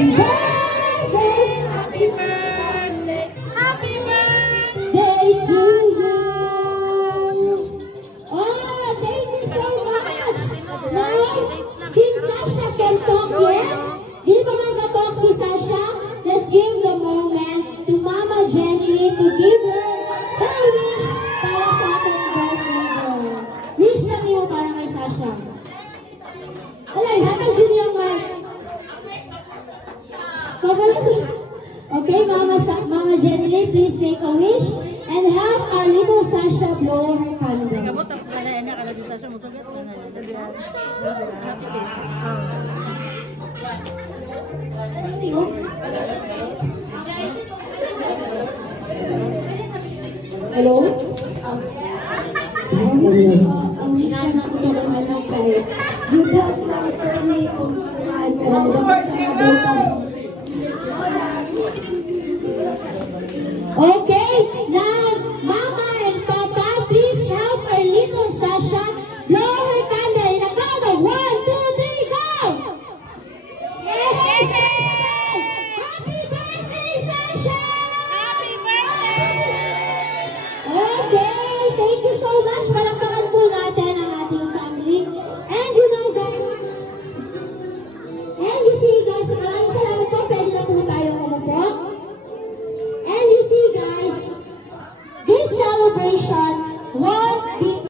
Happy birthday to you. Oh, thank you so much. Now, since Sasha can talk yet, di ba nagka-talk si Sasha? Let's give the moment to Mama Jenny to give her wish para sa ating birthday girl. Wish na niyo para kay Sasha. Alay, hatag siya niyang mic. Okay, Mama Jenny, please make a wish and have our little Sasha blow her candle. Hello?